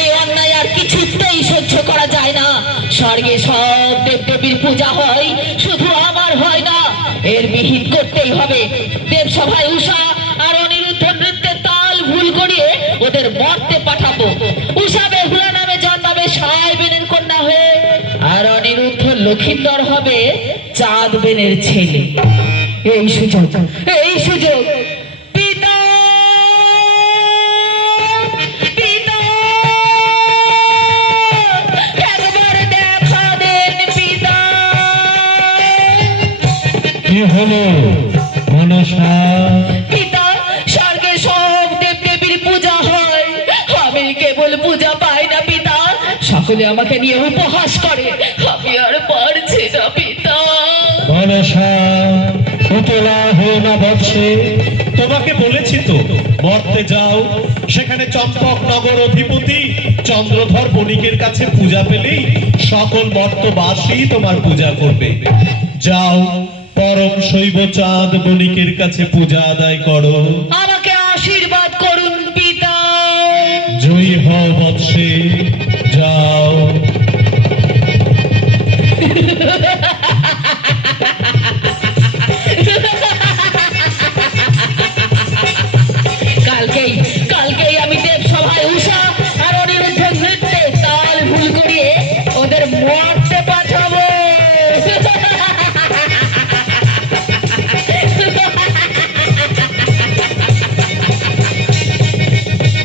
এই অন্যায় আর কিছুতেই সহ্য করা যায় না। স্বর্গে সব দেবদেবীর পূজা হয়, শুধু আমার হয় না। এর বিহিত করতেই হবে। দেবসভায় উষা আর অনিরুদ্ধ নৃত্যের তাল ভুল করিয়ে ওদের মর্তে পাঠাবো। উষা বেহুলা নামে জন্মাবে সায় বেনের কন্যা হয়ে, আর অনিরুদ্ধ লক্ষিন্দর হবে চাঁদ বেনের ছেলে। এই সুযোগ, এই সুযোগ। পিতা, পিতা, একবার দেখা দেন পিতা। কি হলো মনসা? পিতা, স্বর্গে সব দেবদেবীর পূজা হয়, আমি কেবল পূজা পাই না পিতা। সকলে আমাকে নিয়ে উপহাস করে, আমি আর পারছি না পিতা। মনসা, উতলা হয়ে না বৎসে। তোমাকে বলেছি তো মর্তে যাও, সেখানে চম্পক নগর অধিপতি চন্দ্রধর বণিকের কাছে পূজা পেলেই সকল মর্তবাসী তোমার পূজা করবে। যাও, পরম শৈব চাঁদ বণিকের কাছে পূজা আদায় করো। আমাকে আশীর্বাদ করুন পিতা। জয়ী হও বৎসে, যাও।